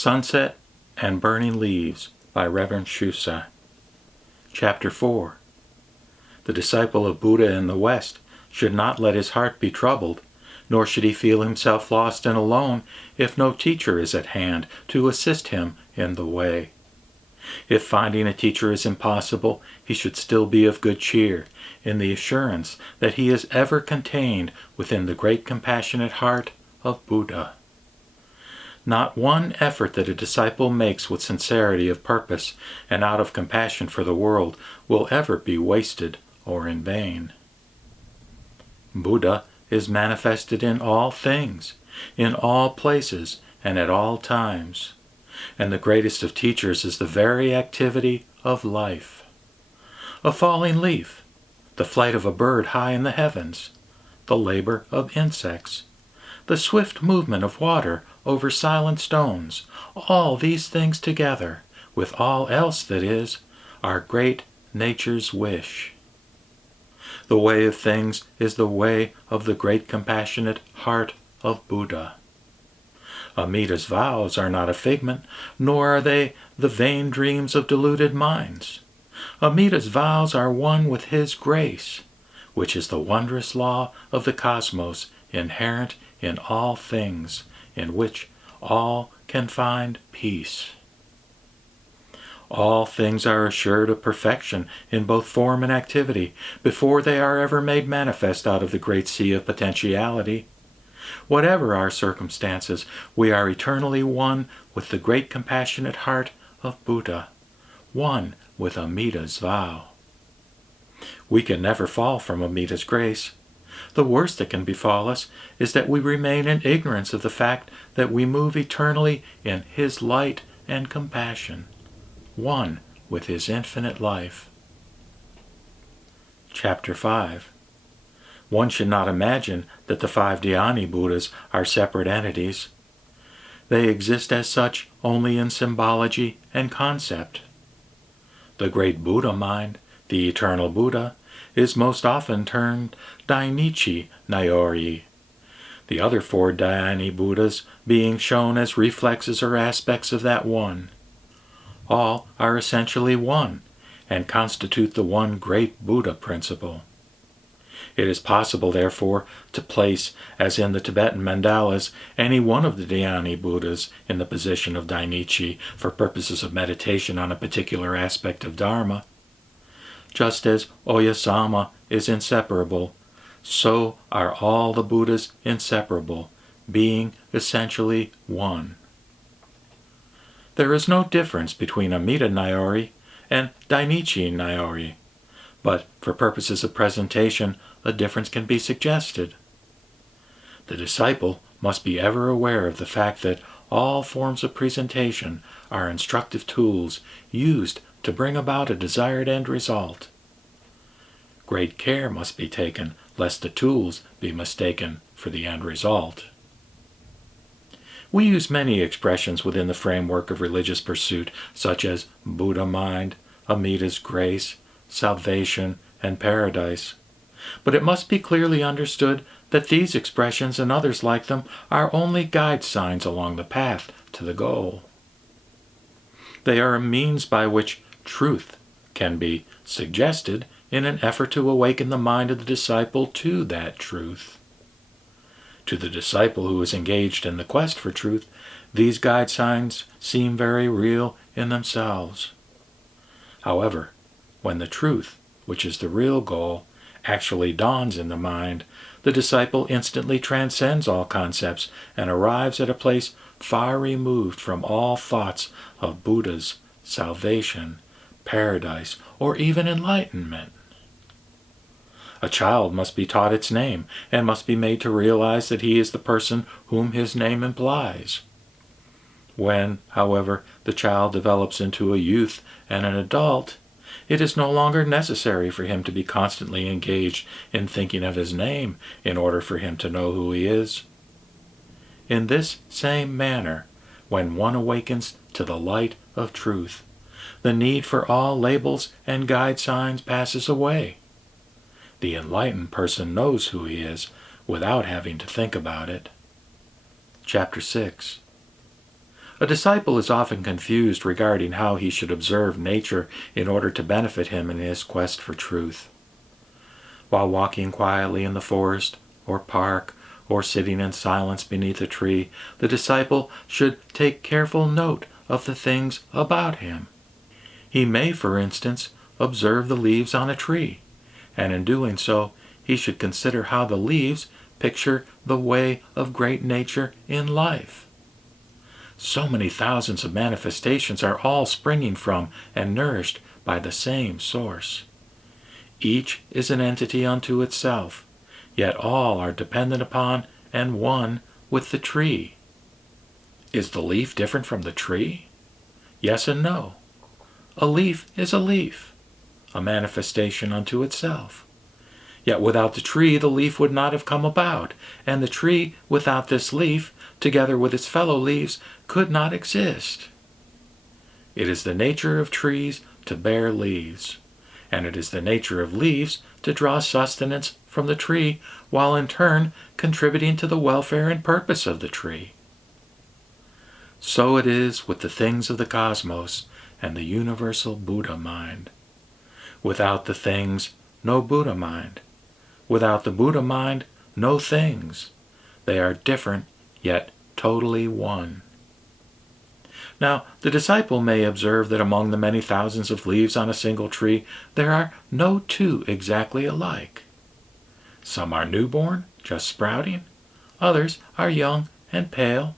Sunset and Burning Leaves by Reverend Shusei. Chapter 4. The disciple of Buddha in the West should not let his heart be troubled, nor should he feel himself lost and alone if no teacher is at hand to assist him in the way. If finding a teacher is impossible, he should still be of good cheer, in the assurance that he is ever contained within the great compassionate heart of Buddha. Not one effort that a disciple makes with sincerity of purpose and out of compassion for the world will ever be wasted or in vain. Buddha is manifested in all things, in all places, and at all times. And the greatest of teachers is the very activity of life. A falling leaf, the flight of a bird high in the heavens, the labor of insects, the swift movement of water over silent stones, all these things together, with all else that is, are great nature's wish. The way of things is the way of the great compassionate heart of Buddha. Amida's vows are not a figment, nor are they the vain dreams of deluded minds. Amida's vows are one with his grace, which is the wondrous law of the cosmos inherent in all things, in which all can find peace. All things are assured of perfection in both form and activity before they are ever made manifest out of the great sea of potentiality. Whatever our circumstances, we are eternally one with the great compassionate heart of Buddha, one with Amida's vow. We can never fall from Amida's grace. The worst that can befall us is that we remain in ignorance of the fact that we move eternally in his light and compassion, one with his infinite life. Chapter 5. One should not imagine that the 5 Dhyani Buddhas are separate entities. They exist as such only in symbology and concept. The great Buddha mind, the eternal Buddha, is most often termed Dainichi Nayori, the other 4 Dhyani Buddhas being shown as reflexes or aspects of that one. All are essentially one, and constitute the one great Buddha principle. It is possible, therefore, to place, as in the Tibetan mandalas, any one of the Dhyani Buddhas in the position of Dainichi for purposes of meditation on a particular aspect of Dharma. Just as Oyasama is inseparable, so are all the Buddhas inseparable, being essentially one. There is no difference between Amida Nayori and Dainichi Nayori, but for purposes of presentation, a difference can be suggested. The disciple must be ever aware of the fact that all forms of presentation are instructive tools used to bring about a desired end result. Great care must be taken lest the tools be mistaken for the end result. We use many expressions within the framework of religious pursuit, such as Buddha mind, Amida's grace, salvation, and paradise. But it must be clearly understood that these expressions and others like them are only guide signs along the path to the goal. They are a means by which truth can be suggested in an effort to awaken the mind of the disciple to that truth. To the disciple who is engaged in the quest for truth, these guide signs seem very real in themselves. However, when the truth, which is the real goal, actually dawns in the mind, the disciple instantly transcends all concepts and arrives at a place far removed from all thoughts of Buddha's salvation, paradise, or even enlightenment. A child must be taught its name and must be made to realize that he is the person whom his name implies. When, however, the child develops into a youth and an adult, it is no longer necessary for him to be constantly engaged in thinking of his name in order for him to know who he is. In this same manner, when one awakens to the light of truth, the need for all labels and guide signs passes away. The enlightened person knows who he is without having to think about it. Chapter 6. A disciple is often confused regarding how he should observe nature in order to benefit him in his quest for truth. While walking quietly in the forest or park or sitting in silence beneath a tree, the disciple should take careful note of the things about him. He may, for instance, observe the leaves on a tree, and in doing so, he should consider how the leaves picture the way of great nature in life. So many thousands of manifestations are all springing from and nourished by the same source. Each is an entity unto itself, yet all are dependent upon and one with the tree. Is the leaf different from the tree? Yes and no. A leaf is a leaf, a manifestation unto itself. Yet without the tree, the leaf would not have come about, and the tree without this leaf, together with its fellow leaves, could not exist. It is the nature of trees to bear leaves, and it is the nature of leaves to draw sustenance from the tree, while in turn contributing to the welfare and purpose of the tree. So it is with the things of the cosmos and the universal Buddha mind. Without the things, no Buddha mind. Without the Buddha mind, no things. They are different, yet totally one. Now, the disciple may observe that among the many thousands of leaves on a single tree, there are no two exactly alike. Some are newborn, just sprouting. Others are young and pale.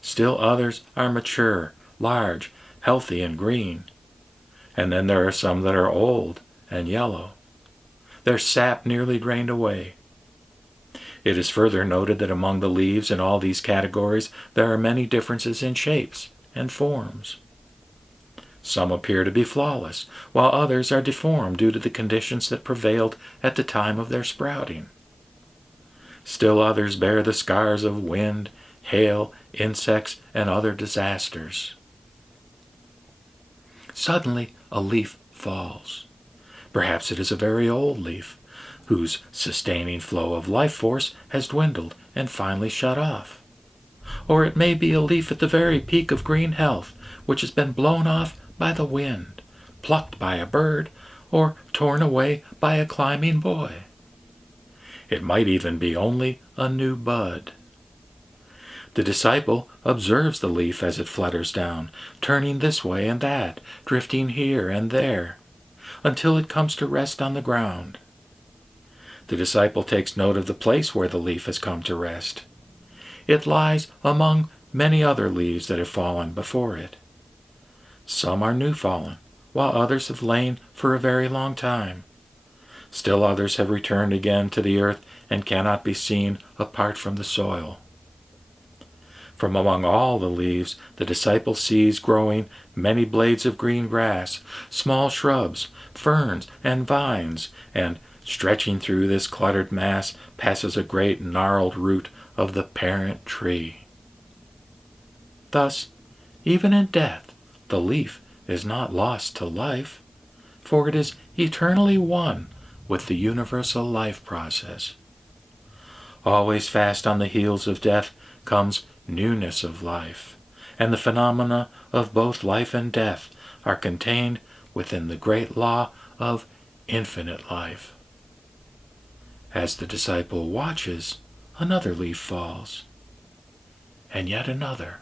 Still others are mature, large, healthy, and green. And then there are some that are old and yellow, their sap nearly drained away. It is further noted that among the leaves in all these categories there are many differences in shapes and forms. Some appear to be flawless, while others are deformed due to the conditions that prevailed at the time of their sprouting. Still others bear the scars of wind, hail, insects, and other disasters. Suddenly a leaf falls. Perhaps it is a very old leaf, whose sustaining flow of life force has dwindled and finally shut off. Or it may be a leaf at the very peak of green health, which has been blown off by the wind, plucked by a bird, or torn away by a climbing boy. It might even be only a new bud. The disciple observes the leaf as it flutters down, turning this way and that, drifting here and there, until it comes to rest on the ground. The disciple takes note of the place where the leaf has come to rest. It lies among many other leaves that have fallen before it. Some are new fallen, while others have lain for a very long time. Still others have returned again to the earth and cannot be seen apart from the soil. From among all the leaves, the disciple sees growing many blades of green grass, small shrubs, ferns, and vines, and stretching through this cluttered mass passes a great gnarled root of the parent tree. Thus, even in death, the leaf is not lost to life, for it is eternally one with the universal life process. Always fast on the heels of death comes newness of life, and the phenomena of both life and death are contained within the great law of infinite life. As the disciple watches, another leaf falls, and yet another.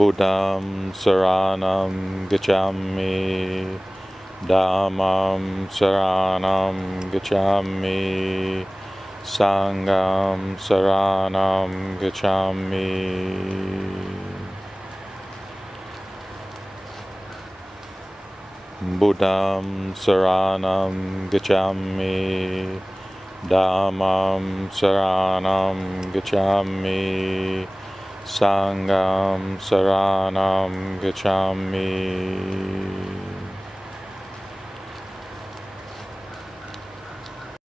Buddham Saranam Gacchami, Dhammam Saranam Gacchami, Sangham Saranam Gacchami. Buddham Saranam Gacchami, Dhammam Saranam Gacchami, Sangham Saranam Gacchami.